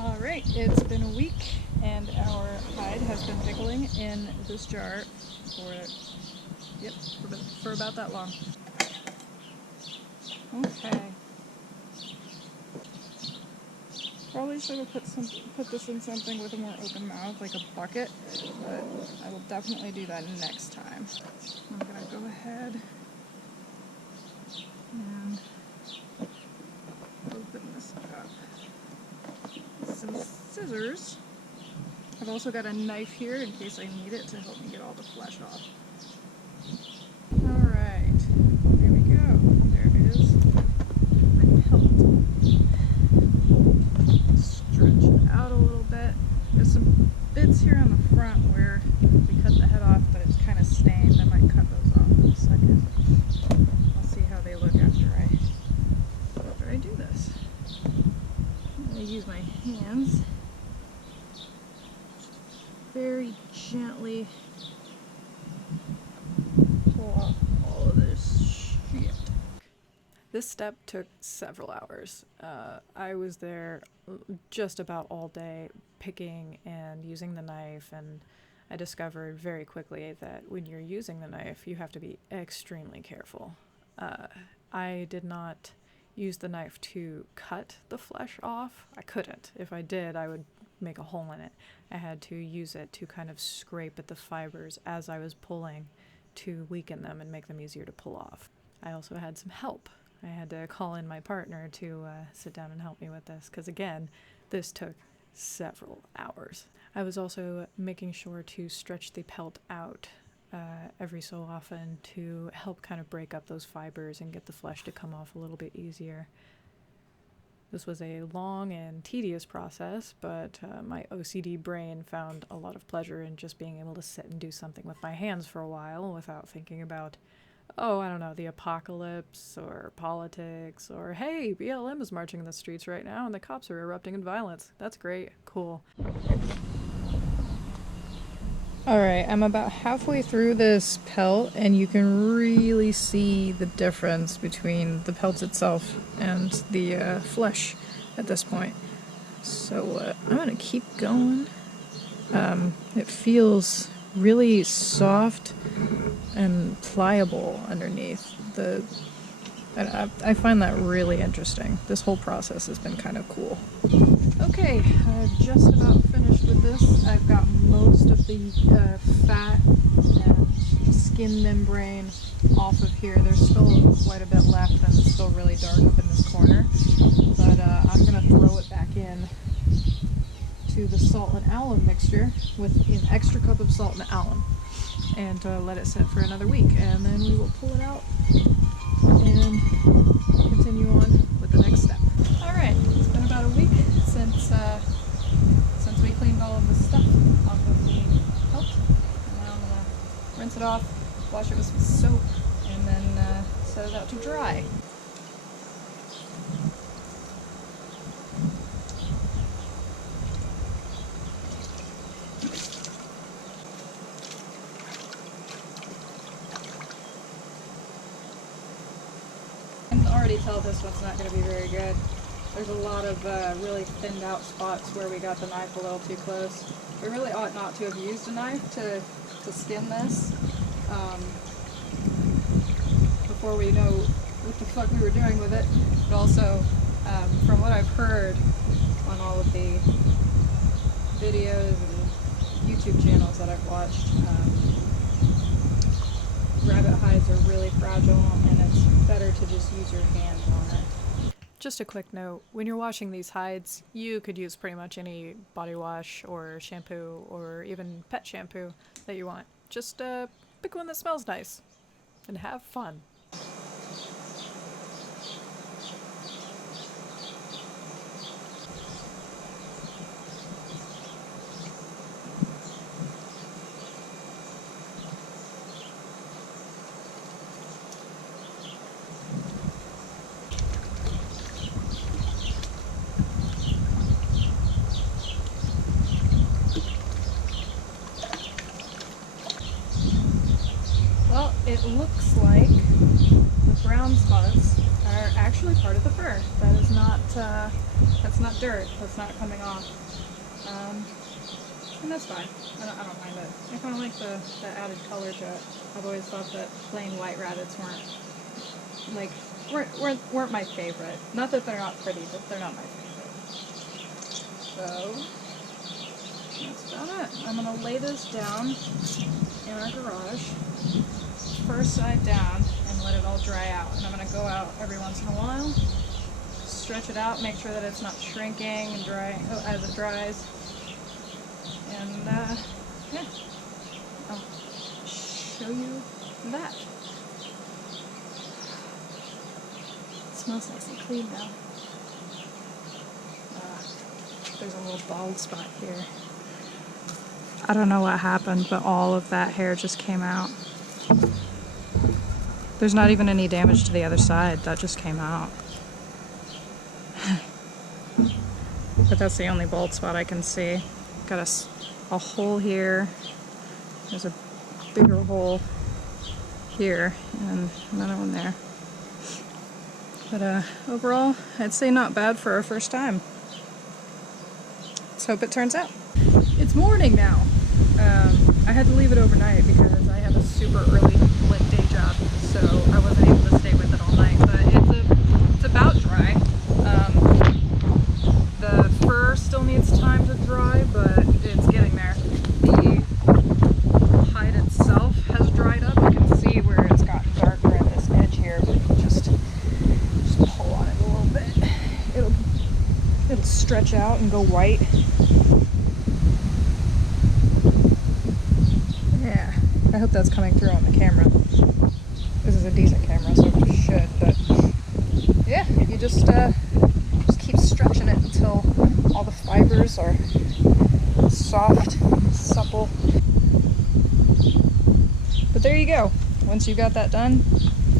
Alright, it's been a week and our hide has been pickling in this jar for about that long. Okay. Probably should have put this in something with a more open mouth, like a bucket, but I will definitely do that next time. I'm gonna go ahead and open this up. Some scissors. I've also got a knife here in case I need it to help me get all the flesh off. Alright, there we go. There it is. My pelt. Stretch it out a little bit. There's some bits here on the front where we cut the head off, but it's kind of stained. I might cut those off in a second. I'll see how they look after I do this. I'm going to use my hands very gently pull off all of this shit. This step took several hours. I was there just about all day picking and using the knife, and I discovered very quickly that when you're using the knife, you have to be extremely careful. I did not use the knife to cut the flesh off. I couldn't. If I did, I would make a hole in it. I had to use it to kind of scrape at the fibers as I was pulling to weaken them and make them easier to pull off. I also had some help. I had to call in my partner to sit down and help me with this, because again, this took several hours. I was also making sure to stretch the pelt out every so often to help kind of break up those fibers and get the flesh to come off a little bit easier. This was a long and tedious process, but my OCD brain found a lot of pleasure in just being able to sit and do something with my hands for a while without thinking about, I don't know, the apocalypse or politics or, hey, BLM is marching in the streets right now and the cops are erupting in violence. That's great. Cool. Alright, I'm about halfway through this pelt and you can really see the difference between the pelt itself and the flesh at this point. So I'm going to keep going. It feels really soft and pliable underneath. I find that really interesting. This whole process has been kind of cool. Okay, just about finished with this. I've got most of the fat and skin membrane off of here. There's still quite a bit left and it's still really dark up in this corner. But I'm going to throw it back in to the salt and alum mixture with an extra cup of salt and alum and let it sit for another week, and then we will pull it out and continue on with the next step. Alright, it's been about a week since we cleaned all of the stuff off of the pelt. And now I'm going to rinse it off, wash it with some soap, and then set it out to dry. I can already tell this one's not going to be very good. There's a lot of really thinned out spots where we got the knife a little too close. We really ought not to have used a knife to skin this before we know what the fuck we were doing with it. But also, from what I've heard on all of the videos and YouTube channels that I've watched, rabbit hides are really fragile and it's better to just use your hands on it. Just a quick note, when you're washing these hides, you could use pretty much any body wash or shampoo or even pet shampoo that you want. Just pick one that smells nice and have fun. It looks like the brown spots are actually actually part of the fur. That is not, that's not dirt. That's not coming off. And that's fine. I don't mind it. I kind of like the added color to it. I've always thought that plain white rabbits weren't my favorite. Not that they're not pretty, but they're not my favorite. So that's about it. I'm gonna lay this down in our garage, first side down, and let it all dry out. And I'm gonna go out every once in a while, stretch it out, make sure that it's not shrinking and drying as it dries. And yeah, I'll show you that. It smells nice and clean now. There's a little bald spot here. I don't know what happened, but all of that hair just came out. There's not even any damage to the other side. That just came out. But that's the only bald spot I can see. Got a hole here. There's a bigger hole here and another one there. But overall, I'd say not bad for our first time. Let's hope it turns out. It's morning now. I had to leave it overnight because I have a super early lit day job, so I wasn't able to stay with it all night. But it's about dry. The fur still needs time to dry, but it's getting there. The hide itself has dried up. You can see where it's gotten darker in this edge here. But just pull on it a little bit. It'll stretch out and go white. Yeah, I hope that's coming through on the camera. This is a decent camera, so it should. But yeah, you just keep stretching it until all the fibers are soft, supple. But there you go. Once you got that done,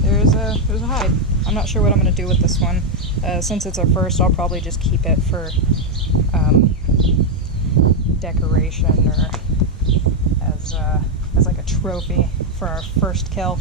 there's a hide. I'm not sure what I'm going to do with this one. Since it's our first, I'll probably just keep it for decoration or as like a trophy for our first kill.